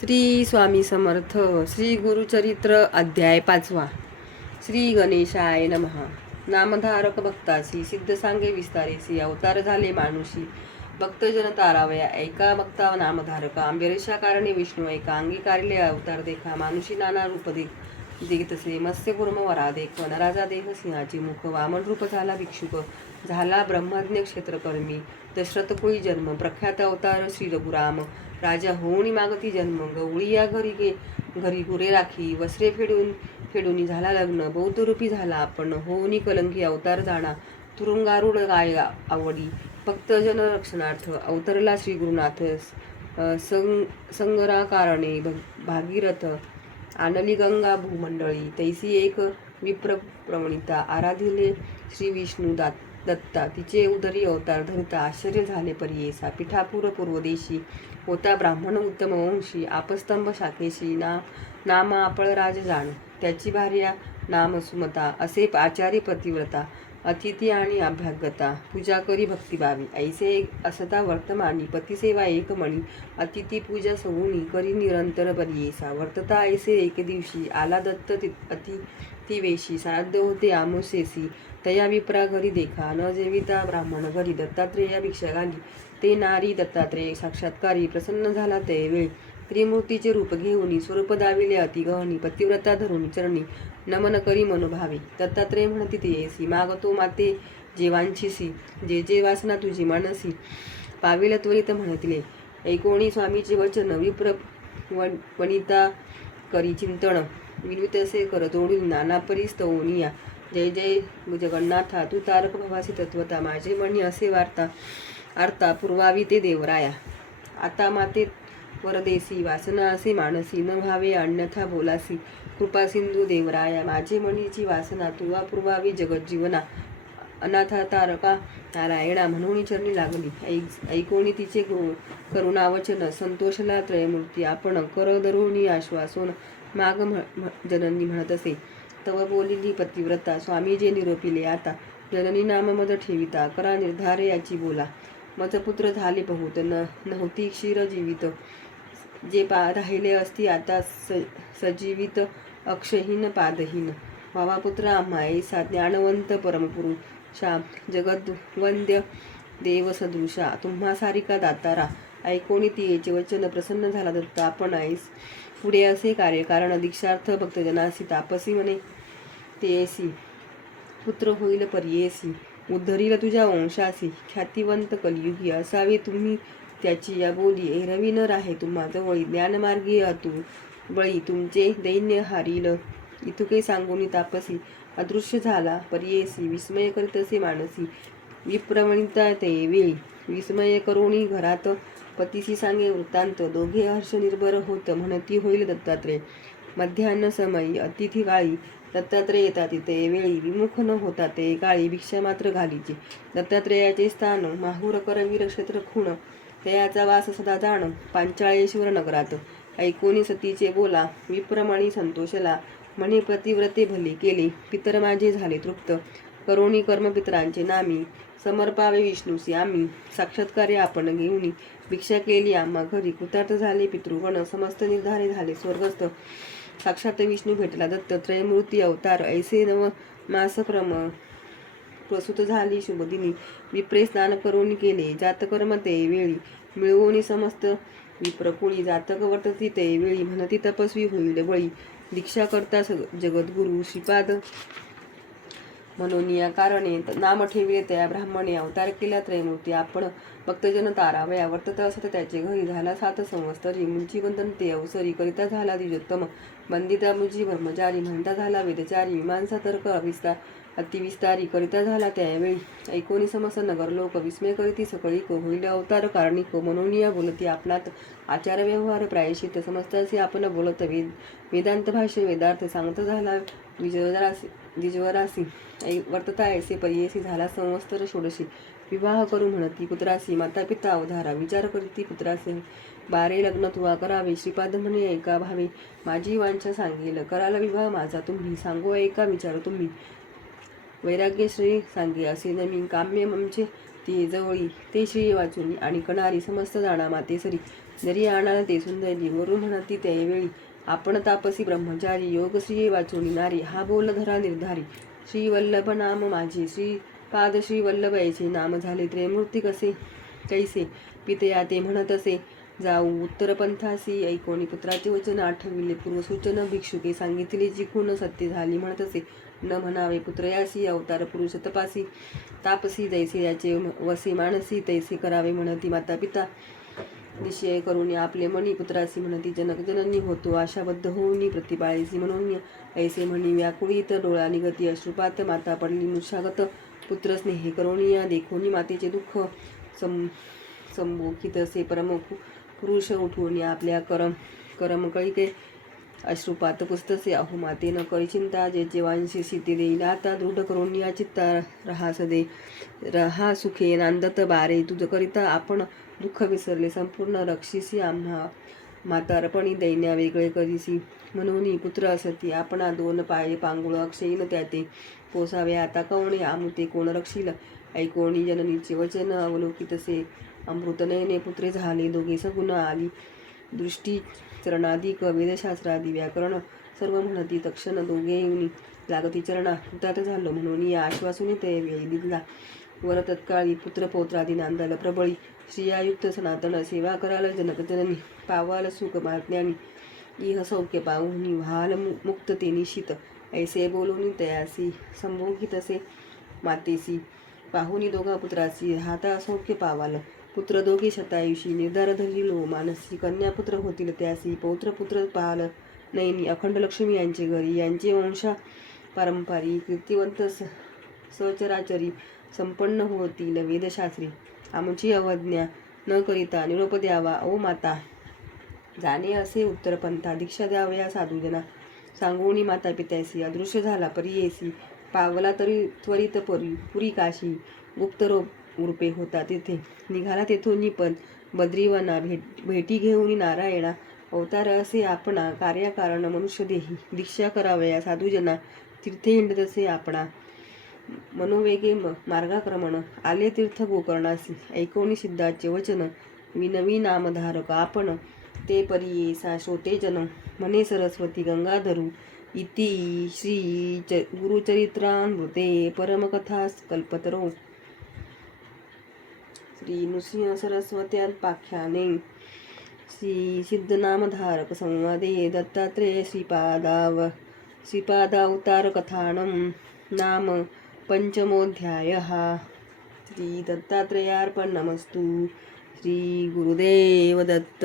श्री स्वामी समर्थ. श्री गुरुचरित्र अध्याय 5. श्री गणेशाय नमः. नामधारक भक्तासी सिद्ध सांगे विस्तारेसी, अवतार झाले मानुषी भक्तजन तारावया. ऐका भक्ता नामधारका, आंबेरेशा कारणे विष्णू ऐका. अंगीकारिले अवतार देखा, मानुषी नाना रूप देखतसे. मत्स्य कुर्म वरा देख, नराजा देह सिंहाची मुख. वामन रूप झाला भिक्षुक, झाला ब्रह्मज्ञ क्षेत्रकर्मी. दशरथ कुळी जन्म, प्रख्यात अवतार श्री रघुराम. राजा होऊनी मागती जन्म, गवळी या घरी गुरे राखी. वस्त्रे फेडून झाला लग्न, बौद्ध रूपी झाला आपण. होऊनी कलंकी अवतार जाणा, तुरुंगारूढ गाय आवडी. भक्तजन रक्षणार्थ अवतरला श्री गुरुनाथ. संगरा कारणे भागीरथ, आणली गंगा भूमंडळी. तैसी एक विप्र प्रवणिता, आराधिले श्री विष्णू दत्ता. तिचे उदरी अवतार धरिता, आश्चर्य झाले परियेसा. पिठापूर पूर्वदेशी, होता ब्राह्मण उत्तम वंशी. आपस्तंभ शाखेशी, नाम आपळराज जाण. त्याची भार्या नाम सुमता, असे आचारी पतिव्रता. अतिथी आणि अभ्यागता, पूजा करी भक्तिभावी. ऐसे असता वर्तमानी, पतिसेवा एक मणी. अतिथी पूजा सगुणी, करी निरंतर परियेसा. वर्तता ऐसे एक दिवशी, आला दत्त अतिथी वेशी. श्राद्ध होते आमुषेसी, तया विप्रा घरी देखा. न जेविता ब्राह्मण घरी, दत्तात्रेया भिक्षा घाली. ते नारी दत्तात्रेय साक्षात्कारी, प्रसन्न झाला ते वेळ. त्रिमूर्तीचे रूप घेऊनी, स्वरूप दाविले अति गहनी. पतिव्रता धरून चरणी, नमन करी मनोभावी. दत्तात्रेय म्हणती ते येसी, मागतो माते जेवांचीसी. जे जे वासना तुझी मानसी, पाविल त्वरित म्हणतिले. ऐकोणी स्वामीचे वचन, विप्र वनिता करी चिंतन. विनुतसे कर जोडून, नाना परी स्तवनिया. जय जय जगन्नाथा, तू तारक भवासी तत्वता. माझे मनी असे वार्ता अर्था, पुरवावी ते देवराया. आता माते वरदेसी, वासना असे मानसी. न भावे अन्यथा बोलासी, कृपा सिंधू देवराया. माझे मनीची वासना, तुवा पुरवावी जगत जीवना. अनाथा तारका नारायणा, म्हणून चरणी लागली. ऐकोणी तिचे करुणावचन, संतोषला त्रयमूर्ती. आपण कर धरुणी आश्वासन, माग जननी म्हणतसे. तव बोलिली पतिव्रता, स्वामी जे निरोपिले आता. जननी नाम मद ठेविता, करा निर्धार याची बोला. मज पुत्र झाले बहुत, नव्हती क्षीर जीवित. जे राहिले असती आता सजीवित, अक्षहीन पादहीन. भावा पुत्र आम्हा ऐसा, ज्ञानवंत परमपुरुषा. जगद्वंद्य देव सदृशा, तुम्हा सारिका दातारा. ऐकोणी तियेचे वचन, प्रसन्न झाला दत्त. आपण ऐस पुढे असे कार्य कारण. दीक्षार्थ भक्तजनासी, तापसी म्हणे तेसी. पुत्र होईल परियेसी, उद्धरील तुझ्या वंशासी. ख्यातिवंत कलियुगी असावे तुम्ही त्याची या बोली. एरवी न राहे तुम्हा जवळी, ज्ञानमार्गी अतु बळी. तुमचे दैन्य हारील इतुके सांगूनी तापसी. अदृश्य झाला परियेसी, विस्मय करीतसे मानसी. विप्रवणिता ते वेळी, विस्मय करोणी घरात. पतीसी सांगे वृत्तांत, दोघे हर्ष निर्भर होत. म्हणती होईल दत्तात्रेय. मध्यान्ह समयी अतिथी काळी, दत्तात्रेय येतात तिथे वेळी. विमुख न होता ते काळी, भिक्षा मात्र घालीची. दत्तात्रेयाचे स्थान, माहुर करवीर क्षेत्र खूण. तयाचा वास सदा जाण, पांचाळेश्वर नगरात. ऐकोनी सतीचे बोला, विप्रमणी संतोषला. म्हणे पतिव्रते भले केले, पितर माझे झाले तृप्त. करोणी कर्म पितरांचे नामी, समर्पावे विष्णूसी आम्ही. साक्षात्कार्य आपण घेऊनी, भिक्षा केली आम्हा घरी. कृतार्थ झाले पितृगण, समस्त निर्धारे झाले स्वर्गस्थ. साक्षात विष्णू भेटला दत्त, त्रयमूर्ती अवतार. ऐसे नव मास प्रसूत झाली शुभदिनी. विप्रे स्नान करून केले, जातकर्म ते वेळी. मिळवून समस्त विप्रकुळी, जातक वर्तती ते वेळी. म्हणती तपस्वी होईल बळी. दीक्षा करता जगद्गुरु श्रीपाद म्हणून या कारणे. नाम ठेविले त्या ब्राह्मणे, अवतार केला त्रयमूर्ती आपण. भक्तजन तारावया, वर्तत असत त्याचे घरी. झाला 7 संवत्सरी, मुंची बंधन ते अवसरी. करिता झाला द्विजोत्तम, बंदिता मुजी ब्रह्मचारी. म्हणता झाला वेदचारी, मीमांसा तर्क अतिविस्तारी. करिता झाला त्यावेळी. ऐकोनी समस्त नगरलोक, विस्मय करीती सकळीक. होईल अवतार कारणिक, म्हणून या बोलती आपणात. आचार व्यवहार प्रायश्चित, समस्तासी आपण बोलत. वेदांत भाष्य वेदार्थ, सांगता झाला द्विजवरासी. वर्तता ऐसे परियेसी, झाला संवत्सर षोडशी. विवाह करू म्हणती पुत्रासी, माता पिता अवधारा. विचार करीती पुत्रासी, बारे लग्न तुवा करावे. श्रीपाद म्हणे ऐका भावे, माझी वांछा सांगेल. कराला विवाह माझा तुम्ही, सांगो ऐका विचार तुम्ही. वैराग्य श्री सांगे असे नमी, काम्य आमचे ती जवळी. ते श्री वाचून आणि कणारी, समस्त जाणा माते सरी. जरी आणाल ते सुंदरी वरून म्हणती त्यावेळी आपण तापसी ब्रह्मचारी योगश्री वाचून नारी हा बोल धरा निर्धारी श्री वल्लभ नाम माझे श्री पाद श्री वल्लभयाचे नाम झाले त्रैमूर्ती कसे कैसे पितया ते म्हणत असे जाऊ उत्तर पंथासी ऐकोणी पुत्राचे वचन आठविले पूर्वसूचन भिक्षुके सांगितले जिखून सत्य झाली म्हणत असे न म्हणावे पुत्रयासी अवतार पुरुष तपासी तापसी जैसे याचे वसे मानसी तैसे करावे म्हणती माता पिता निश्चय करून आपले मनी पुत्रासी म्हणती जनक जननी होतो आशाबद्ध होऊनी प्रतिपाळीसी म्हणून ऐसे म्हणी व्याकुळीत डोळा निगती अश्रुपात माता पडली मुषागत पुत्र स्नेहे करोनिया देखोनी मातेचे दुःख संबोखित असे परम पुरुष उठून आपल्या करम कळिके अश्रुपात पुस्तसे अहो माते न करी चिंता जे वांशी शीते देईल आता दृढ करून या चित्ता रहा सुखे नांदत बारे तुझ करिता आपण दुःख विसरले संपूर्ण रक्षिसी आम्हा म्हातारपणी दैन्या वेगळे करीसी म्हणून पुत्र असती आपणा दोन पाये पांगुळ अक्षयीन त्याते पोसावे आता कवणे आमुते कोण रक्षील ऐकोणी जननीचे वचन अवलोकितसे अमृतनयने पुत्रे झाले दोघे सगुण आली दृष्टी चरणाधिक वेदशास्त्रादी व्याकरण सर्व म्हणती तक्षण दोघे येऊनी लागती चरणा हुतात झालो म्हणून या आश्वासून ते वेळी दिला वर तत्काळी पुत्रपौत्रादी नांदाल प्रबळी श्रियायुक्त सनातन सेवा कराल जनक जननी पावाल सुख महात्म्यानी इह सौख्य पाहुनी व्हाल मुक्तते निशित ऐसे बोलून तयासी संभोगित असे मातेसी पाहुनी दोघा पुत्रासी राहता सौख्य पावाल पुत्र दोघे शतायुषी निर्धार धरिलो मानसी कन्यापुत्र होतील त्यासी पौत्र पुत्र पाहाल नयनी अखंड लक्ष्मी यांचे घरी यांचे वंशा पारंपरिक कीर्तिवंत सचराचरी संपन्न होतील वेदशास्त्री आमची अवज्ञा न करिता निरोप द्यावा ओ माता जाणे असे उत्तर पंथा दीक्षा द्यावया साधूजना सांगोनी माता पित्यासी अदृश्य झाला परियेसी पावला तरी त्वरित पुरी काशी गुप्त रूपे होता तिथे निघाला तेथून पण बद्रीवना भेटी घेऊन नारायणा अवतार असे आपणा कार्यकारण मनुष्य देही दीक्षा करावया साधूजना तीर्थे हिंडतसे आपणा मनोवेगे मार्गाक्रमण आले तीर्थ गोकर्णासी ऐकोनी सिद्धाचे वचन विनवी नामधारक आपण ते परियेसा श्रोते जन मने सरस्वती गंगाधरू इति श्री गुरुचरित्रामृते परमकथा कल्पतरो श्री नृसिंह सरस्वत्यापाख्याने श्री सिद्धनामधारक संवादे दत्तात्रेय श्रीपादावतार कथानं नाम पंचमोऽध्यायः श्री दत्तात्रेयार्पणमस्तु श्री गुरुदेव दत्त।